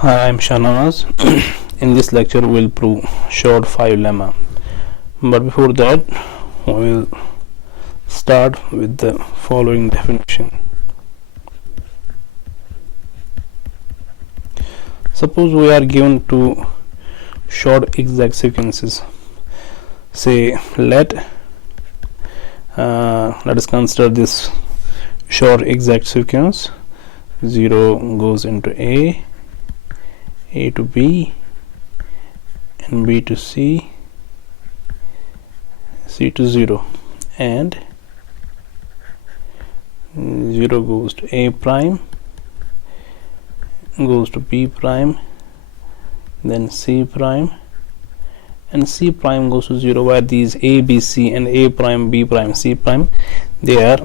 Hi, I'm Shanaz. In this lecture, we'll prove short 5 lemma. But before that, we'll start with the following definition. Suppose we are given two short exact sequences. Say, let us consider this short exact sequence. 0 goes into A to B, and B to C, C to 0, and 0 goes to A prime, goes to B prime, then C prime, and C prime goes to 0, where these A, B, C and A prime, B prime, C prime, they are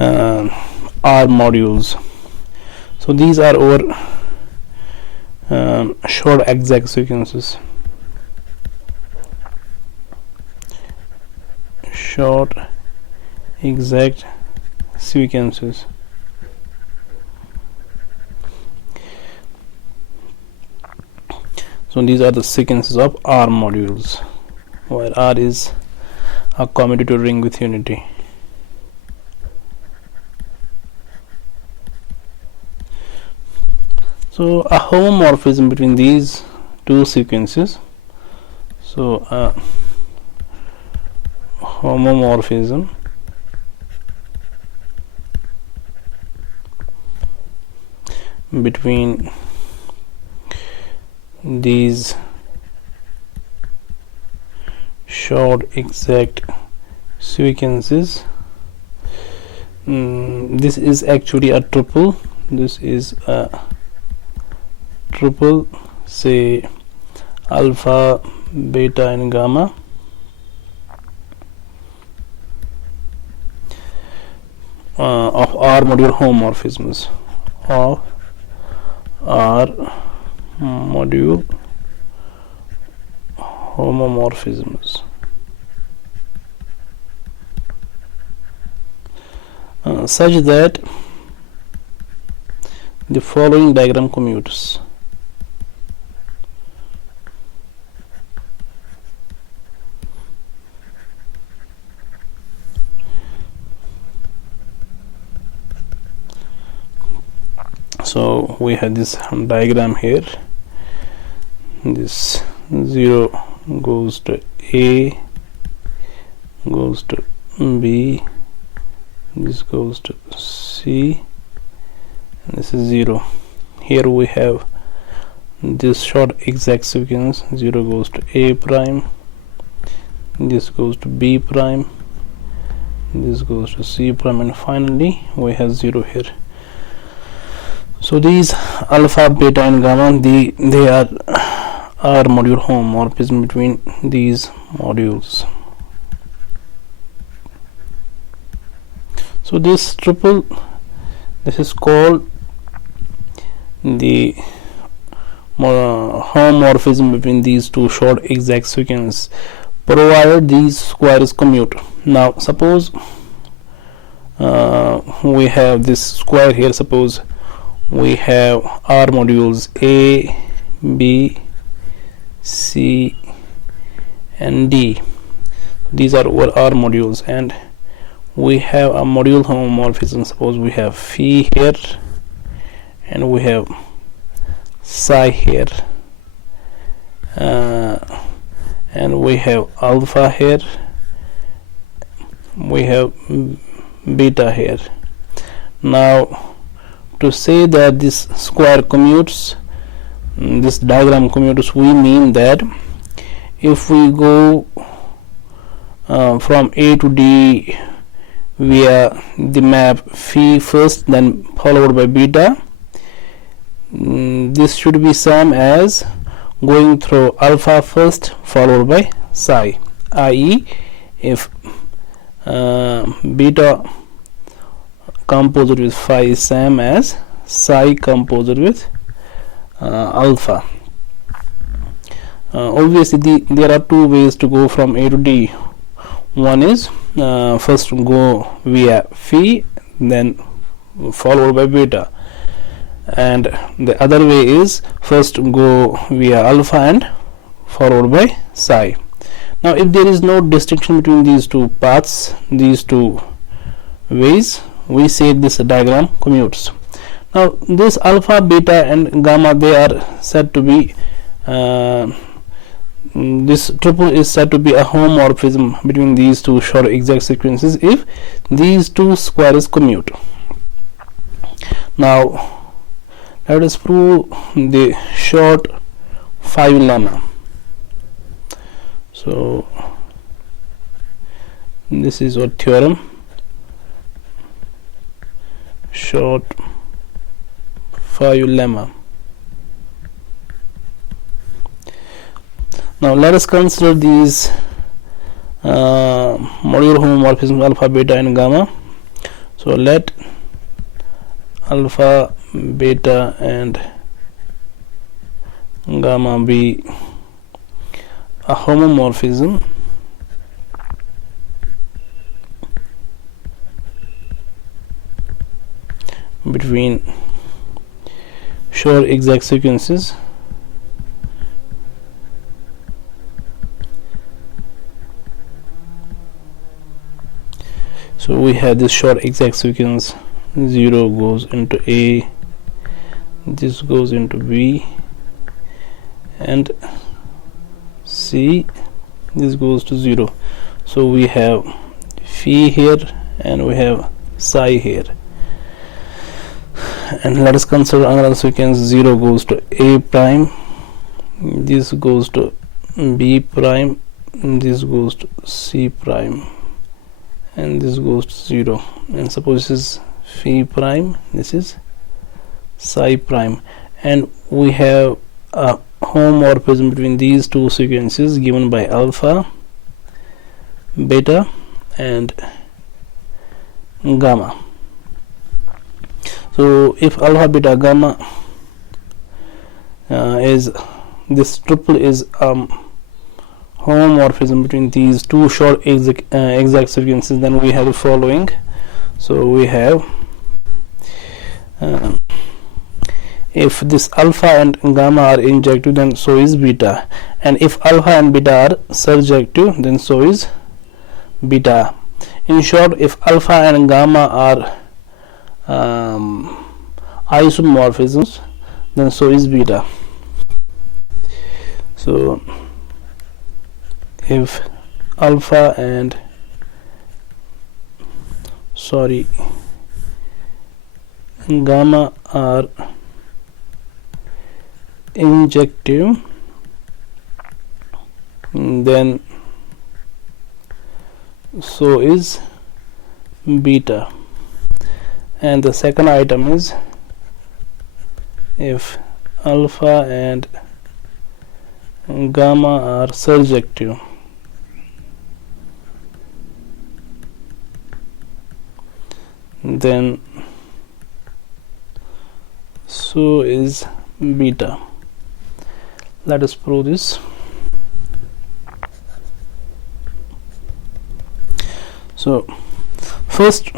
R modules. So these are our short exact sequences. Short exact sequences. So these are the sequences of R modules, where R is a commutative ring with unity. So a homomorphism between these two sequences. So homomorphism between these short exact sequences. This is actually a triple. This is a triple, say alpha, beta and gamma. Of R module homomorphisms, of R module homomorphisms, such that the following diagram commutes. So we have this diagram here. This 0 goes to A, goes to B, this goes to C, and this is 0. Here we have this short exact sequence. 0 goes to A prime, this goes to B prime, this goes to C prime, and finally we have 0 here. So these alpha, beta and gamma, they are R module homomorphism between these modules. So this triple, this is called the homomorphism between these two short exact sequences, provided these squares commute. Now suppose we have this square here. Suppose we have R modules A, B, C and D. These are our R modules, and we have a module homomorphism. Suppose we have phi here and we have psi here, and we have alpha here, we have beta here. Now to say that this square commutes, this diagram commutes, we mean that if we go from A to D via the map phi first, then followed by beta, this should be same as going through alpha first followed by psi, i.e. if beta composite with phi is same as psi composite with alpha. Obviously there are two ways to go from A to D. One is first go via phi, then followed by beta. and the other way is first go via alpha and followed by psi. Now if there is no distinction between these two paths, these two ways, we say this diagram commutes. Now this alpha, beta and gamma, they are said to be this triple is said to be a homomorphism between these two short exact sequences if these two squares commute. Now let us prove the short 5 lemma. So this is our theorem, short 5 lemma. Now let us consider these modular homomorphisms alpha, beta and gamma. So let alpha, beta and gamma be a homomorphism between short exact sequences so we have this short exact sequence, 0 goes into A, this goes into B and C, this goes to 0. So we have phi here and we have psi here. And let us consider another sequence, 0 goes to A prime, this goes to B prime, this goes to C prime and this goes to 0, and suppose this is phi prime, this is psi prime, and we have a homomorphism between these two sequences given by alpha, beta and gamma. So if alpha, beta, gamma is this triple is homomorphism between these two short exact sequences, then we have the following. So we have if this alpha and gamma are injective, then so is beta, and if alpha and beta are surjective, then so is beta. In short, if alpha and gamma are isomorphisms, then so is beta. So if alpha and gamma are injective, then so is beta. And the second item is if alpha and gamma are surjective, then so is beta. Let us prove this. So first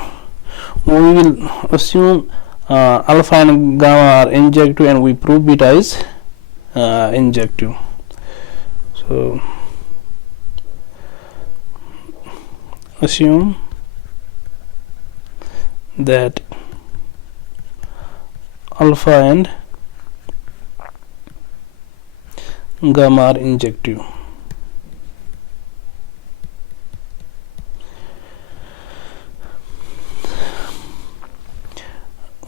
we will assume alpha and gamma are injective and we prove beta is injective. So assume that alpha and gamma are injective.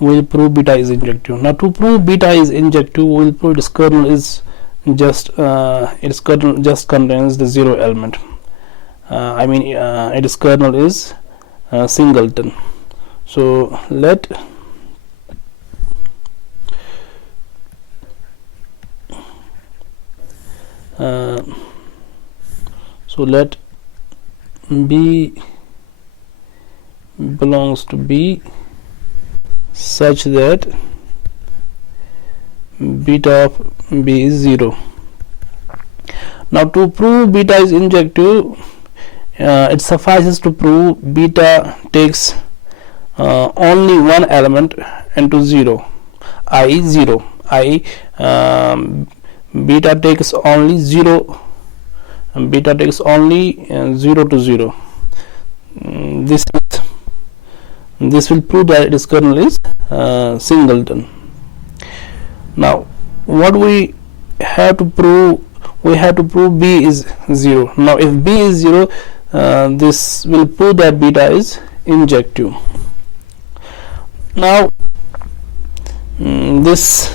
We will prove beta is injective. Now to prove beta is injective, we will prove its kernel is just its kernel just contains the 0 element. Its kernel is singleton. So let B belongs to B such that beta of B is 0. Now to prove beta is injective, it suffices to prove beta takes only one element into 0. I 0, I beta takes only 0, beta takes only 0 to 0. This will prove that its kernel is singleton. Now what we have to prove, we have to prove B is 0. Now if B is 0, this will prove that beta is injective. Now this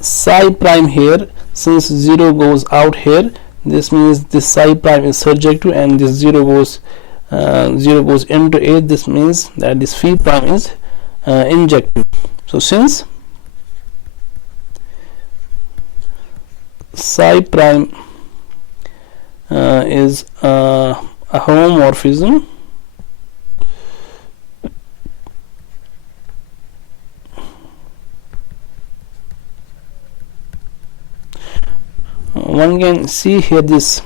psi prime here, since 0 goes out here, this means this psi prime is surjective, and this 0 goes into A, this means that this phi prime is injective. So since psi prime is a homomorphism, one can see here this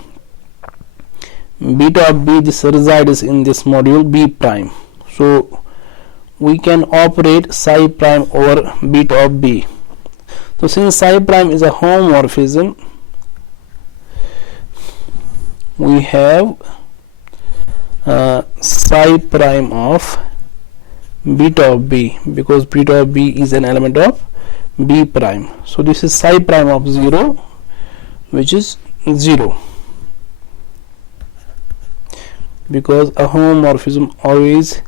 beta of B, this resides in this module B prime. So we can operate psi prime over beta of B. So since psi prime is a homomorphism, we have psi prime of beta of B, because beta of B is an element of B prime. So this is psi prime of 0, which is 0, because a homomorphism always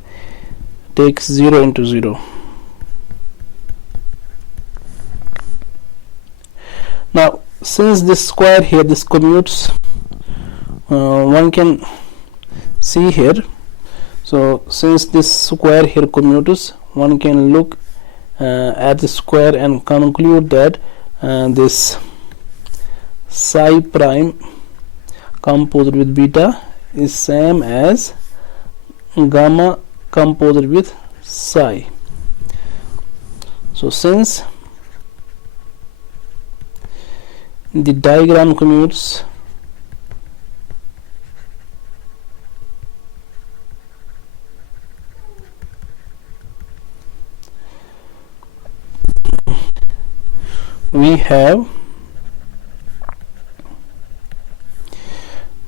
takes 0 into 0. Now since this square here, this commutes, one can see here. So since this square here commutes, one can look at the square and conclude that this psi prime composed with beta is same as gamma composed with psi. So since the diagram commutes, we have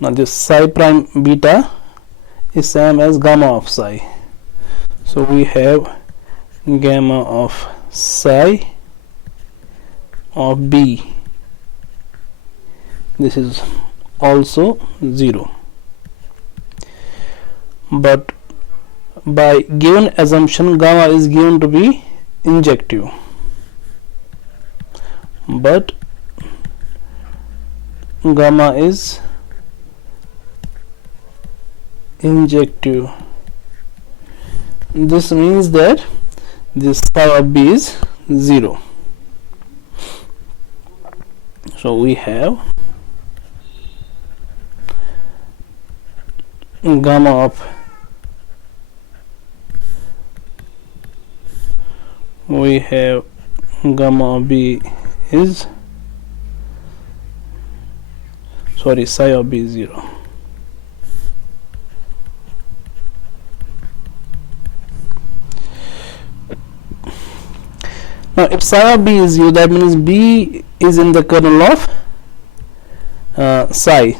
now this psi prime beta is same as gamma of psi. So we have gamma of psi of B, this is also 0. But by given assumption, gamma is given to be injective, but gamma is injective. This means that this psi of B is 0. So we have gamma of gamma of B is psi of B is 0. Now if psi of B is 0, that means B is in the kernel of psi.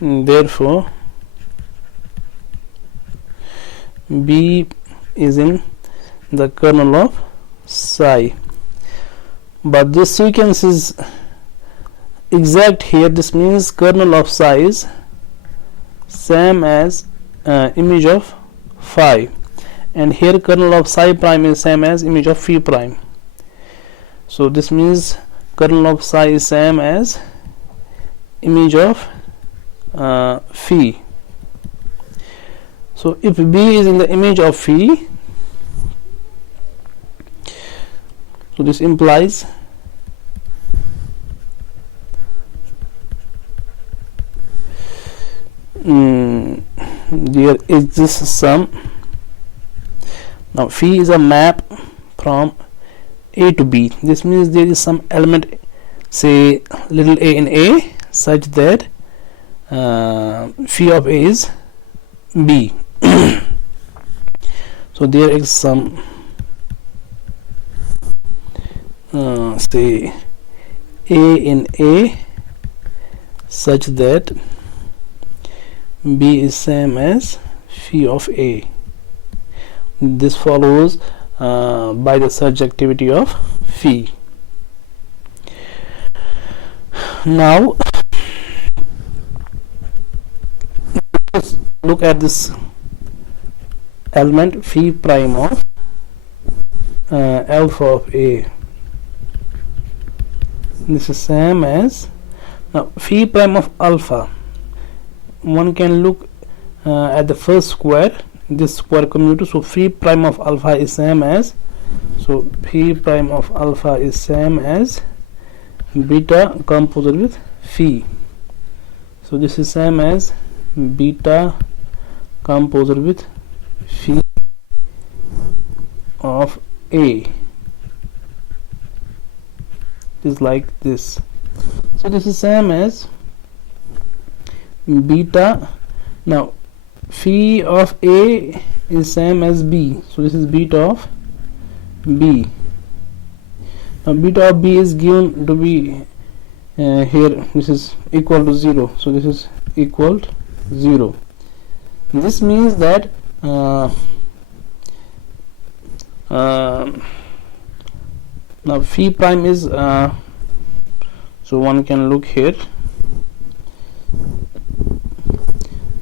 Therefore B is in the kernel of psi. But this sequence is exact here. This means kernel of psi is same as image of phi, and here kernel of psi prime is same as image of phi prime. So this means kernel of psi is same as image of phi. So if B is in the image of phi, so this implies there exists some. Now phi is a map from A to B. This means there is some element, say little a in A, such that phi of A is B. So there is some say A in A such that B is same as phi of A. This follows by the surjectivity of phi. Now let's look at this element phi prime of alpha of A. This is same as, now phi prime of alpha, one can look at the first square, this square commutative, so phi prime of alpha is same as, so phi prime of alpha is same as beta composite with phi. So this is same as beta composite with phi of A. Is like this. So this is same as beta. Now phi of A is same as B, so this is beta of B. Now beta of B is given to be here, this is equal to 0, so this is equal to 0. This means that now phi prime is so one can look here,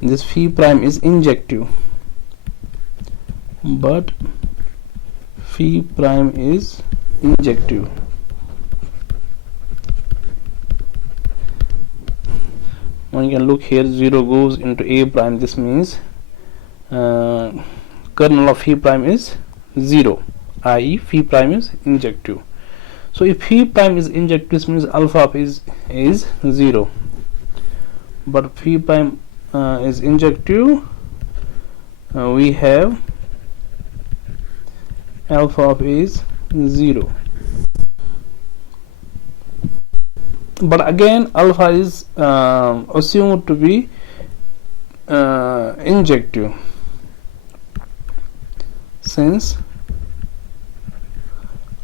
this phi prime is injective, but phi prime is injective. One can look here, 0 goes into A prime, this means kernel of phi prime is 0, i.e. phi prime is injective. So if phi prime is injective, this means alpha of is 0, but phi prime is injective, we have alpha of is 0. But again alpha is assumed to be injective, since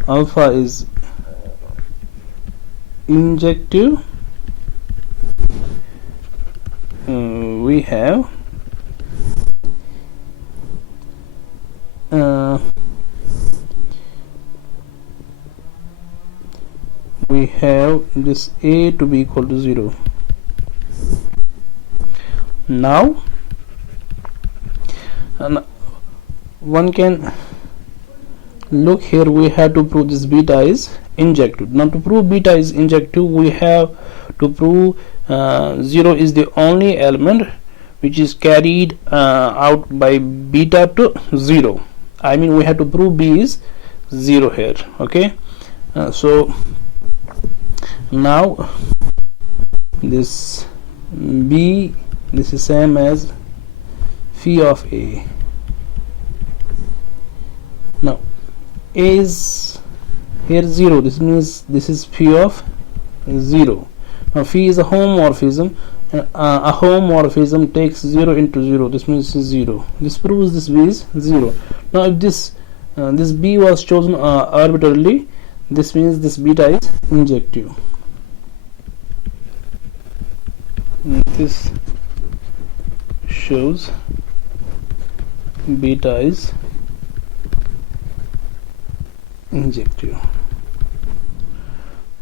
alpha is injective, we have this A to be equal to 0. Now one can look here, we have to prove this beta is injective. Now to prove beta is injective, we have to prove 0 is the only element which is carried out by beta to 0. I mean we have to prove B is 0 here. Okay, so now this B, this is same as phi of A. Now A is here 0, this means this is phi of 0. Now phi is a homomorphism, and a homomorphism takes 0 into 0, this means this is 0. This proves this B is 0. Now if this B was chosen arbitrarily, this means this beta is injective. This shows beta is injective.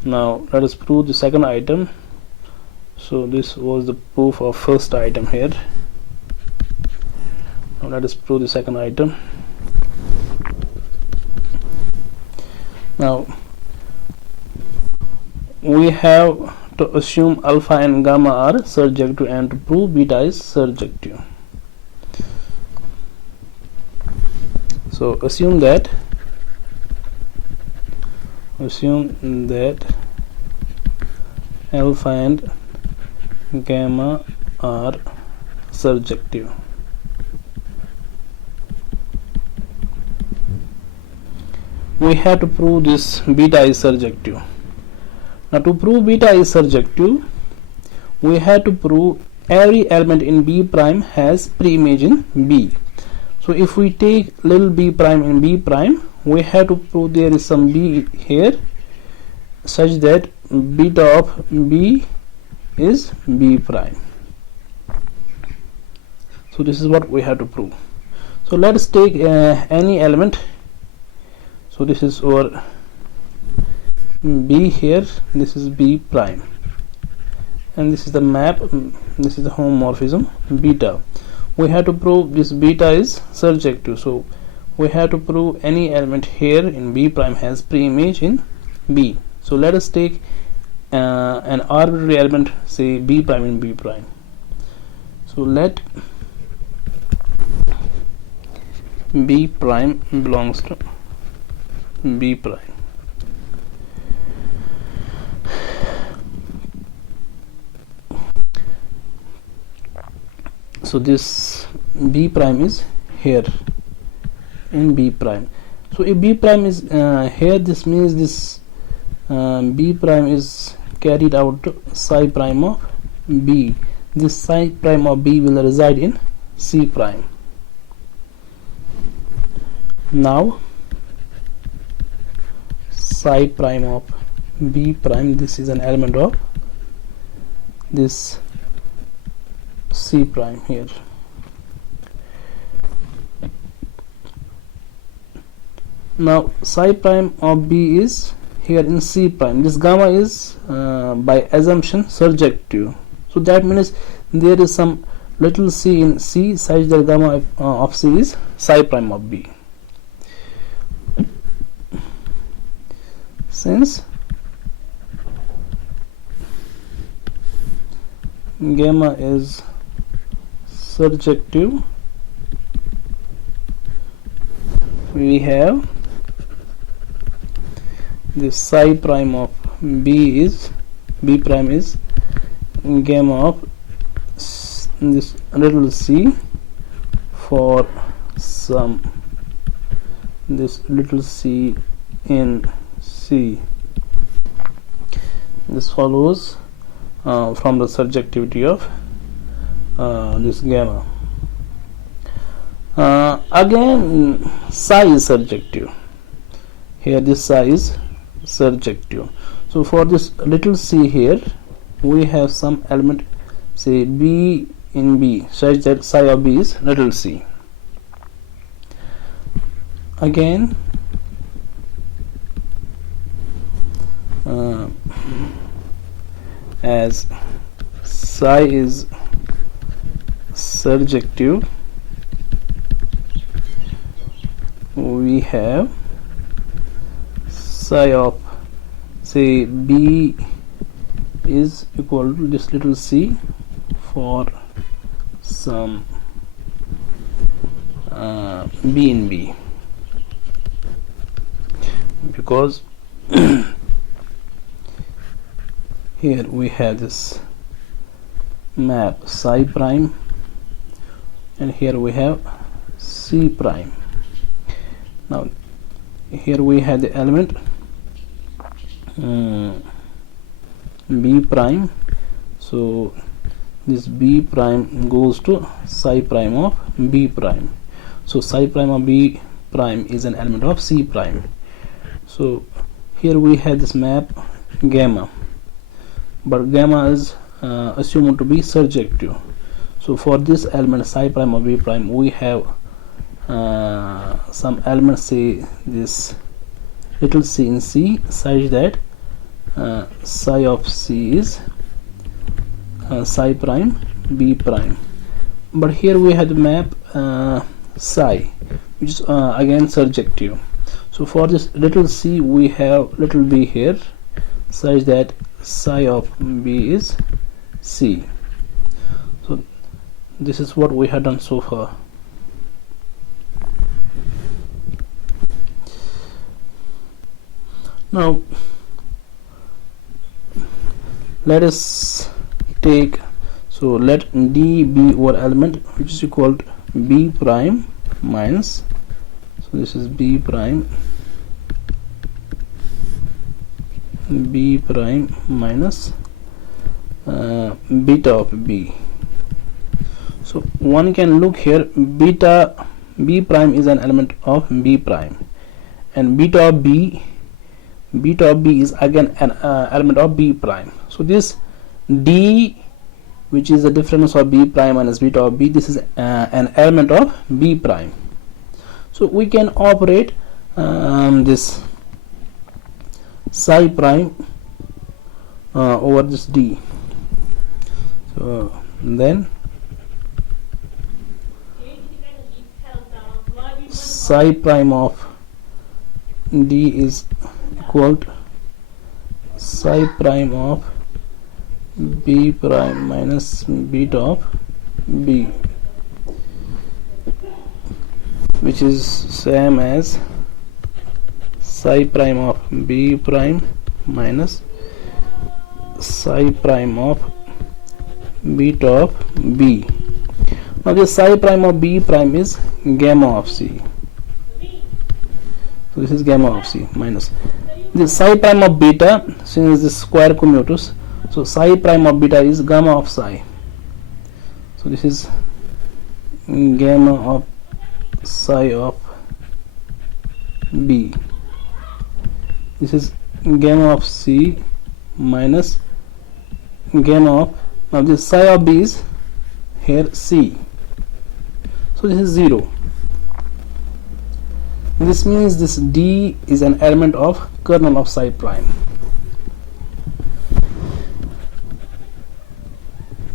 Now let us prove the second item. So this was the proof of first item here. Now let us prove the second item. Now we have to assume alpha and gamma are surjective, and to prove beta is surjective. So assume that alpha and gamma are surjective. We have to prove this beta is surjective. Now to prove beta is surjective, we have to prove every element in B prime has pre-image in B. So if we take little b prime in B prime, we have to prove there is some B here such that beta of B is B prime. So this is what we have to prove. So let us take any element. So this is our B here, this is B prime, and this is the map, this is the homomorphism beta. We have to prove this beta is surjective, so we have to prove any element here in B prime has pre-image in B. So let us take an arbitrary element, say B prime in B prime. So let B prime belongs to B prime. So this B prime is here in B prime. So if B prime is here, this means this B prime is carried out to psi prime of B. This psi prime of B will reside in C prime. Now psi prime of B prime, this is an element of this C prime here. Now psi prime of B is here in C prime. This gamma is by assumption surjective. So that means there is some little c in C such that gamma of C is psi prime of B. Since gamma is surjective, we have this psi prime of B prime is gamma of this little c for some this little c in C. This follows from the surjectivity of this gamma. Again psi is surjective. Here this psi is surjective. So for this little c here, we have some element, say B in B, such that psi of B is little c. Again as psi is surjective, we have psi of say B is equal to this little c for some B in B, because here we have this map psi prime and here we have C prime. Now here we have the element B prime, so this B prime goes to psi prime of B prime. So psi prime of B prime is an element of C prime. So here we have this map gamma, but gamma is assumed to be surjective. So for this element psi prime of B prime, we have some elements, say this little c in C, such that psi of C is psi prime B prime. But here we have the map psi, which is again surjective. So for this little c, we have little b here, such that psi of B is C. So this is what we have done so far. Now let us take, so let D be our element, which is equal to B prime minus, so this is B prime minus beta of B. So one can look here, beta B prime is an element of B prime, and beta of B beta of b is again an element of b prime. So this d, which is the difference of b prime minus beta of b, this is an element of b prime. So we can operate this psi prime over this d. So then psi prime of d is equal to psi prime of b prime minus beta of b, which is same as psi prime of b prime minus psi prime of beta of b. Now this psi prime of b prime is gamma of c. So this is gamma of c minus this psi prime of beta, since this square commutative, so psi prime of beta is gamma of psi. So this is gamma of psi of b. This is gamma of c minus gamma of, now this psi of b is here c. So this is 0. This means this d is an element of kernel of psi prime.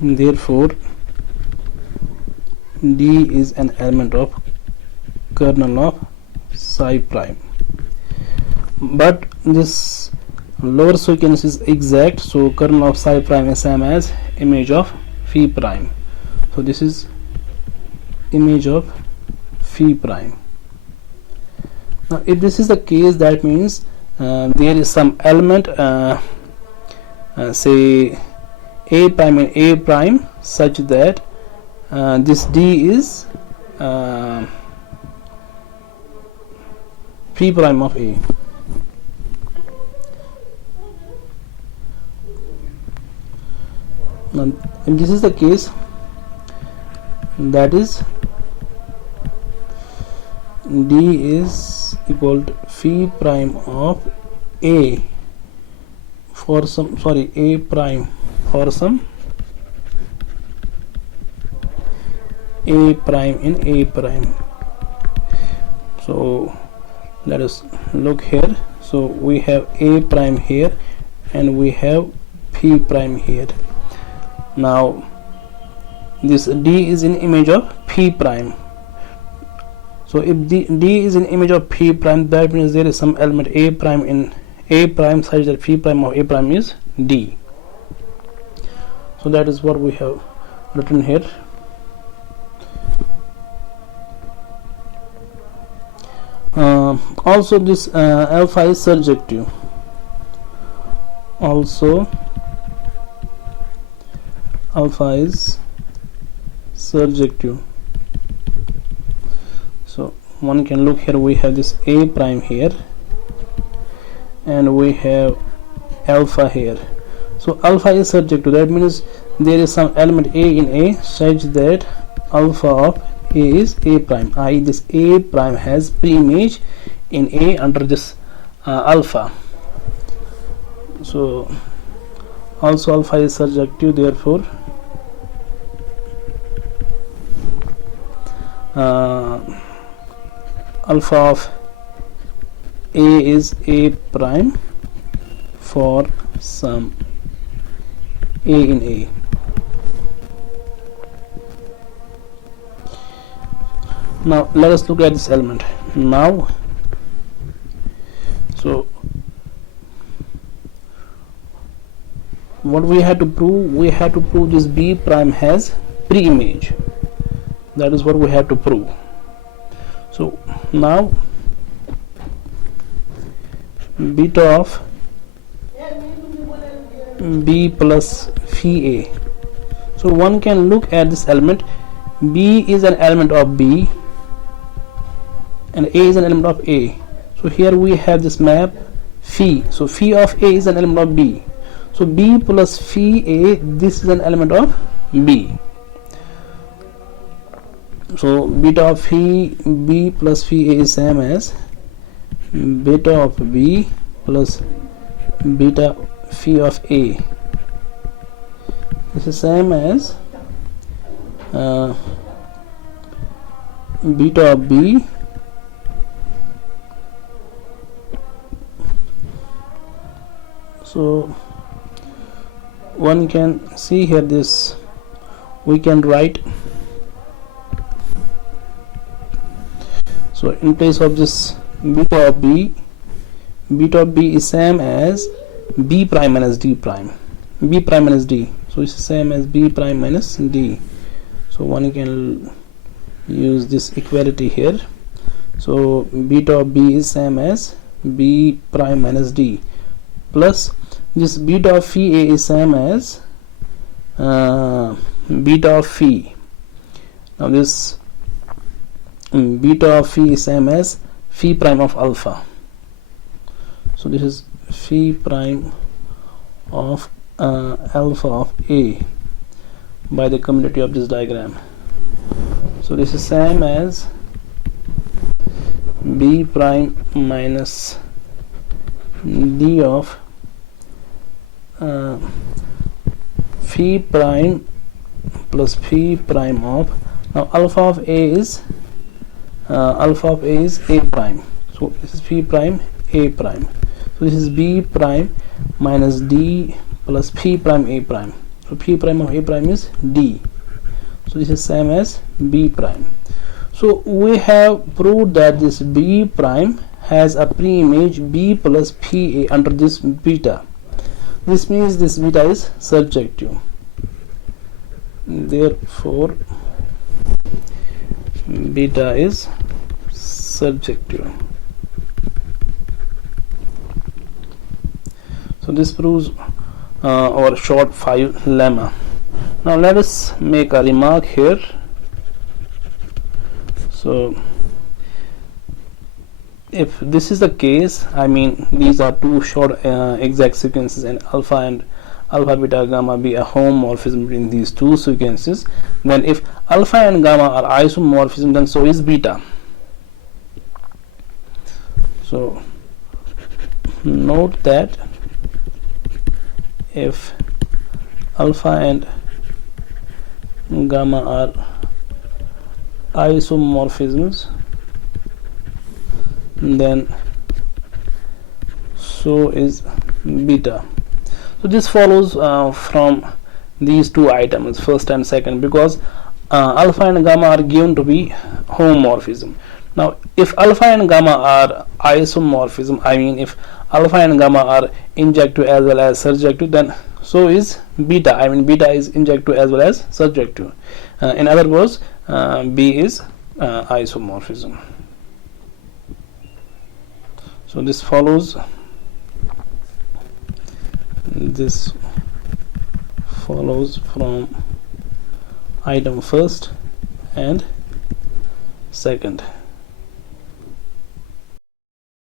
Therefore d is an element of kernel of psi prime. But this lower sequence is exact, so kernel of psi prime is same as image of phi prime. So this is image of phi prime. Now if this is the case, that means there is some element say a prime and a prime such that this d is phi prime of a. Now if this is the case, that is d is equal to phi prime of a for some, sorry, a prime for some a prime in a prime. So let us look here. So we have a prime here and we have phi prime here. Now this d is in image of phi prime. So if d is an image of phi prime, that means there is some element a prime in a prime such that phi prime of a prime is d. So that is what we have written here. Also this alpha is surjective. Also alpha is surjective. So one can look here, we have this a prime here and we have alpha here. So alpha is surjective, that means there is some element a in a such that alpha of a is a prime, i.e. this a prime has pre-image in a under this alpha. So also alpha is surjective, therefore alpha of a is a prime for some a in a. Now let us look at this element now. So what we had to prove, we had to prove this b prime has pre-image. That is what we have to prove. So now beta of b plus phi a. So one can look at this element, b is an element of b and a is an element of a. So here we have this map phi. So phi of a is an element of b. So b plus phi a, this is an element of b. So beta of phi b plus phi a is same as beta of b plus beta phi of A. This is same as beta of B so one can see here this we can write, so in place of this beta of B is same as B prime minus D prime, B prime minus D, so it's same as B prime minus D. So one can use this equality here, so beta of B is same as B prime minus D plus this beta of phi A is same as beta of phi. Now this beta of phi is same as phi prime of alpha, so this is phi prime of alpha of A by the commutative of this diagram. So this is same as B prime minus D of phi prime plus phi prime of, now alpha of A is A prime, so this is phi prime A prime, so this is B prime minus D plus phi prime A prime, so phi prime of A prime is D, so this is same as B prime. So we have proved that this B prime has a pre-image B plus phi A under this beta. This means this beta is surjective, therefore beta is surjective. So this proves our short 5 lemma. Now let us make a remark here. So if this is the case, I mean these are two short exact sequences and alpha beta gamma be a homomorphism between these two sequences, then if alpha and gamma are isomorphism, then so is beta. So note that if alpha and gamma are isomorphisms, then so is beta. So this follows from these two items, first and second, because alpha and gamma are given to be homomorphism. Now if alpha and gamma are isomorphism, I mean if alpha and gamma are injective as well as surjective, then so is beta, I mean beta is injective as well as surjective. In other words, B is isomorphism. So this follows from item first and second.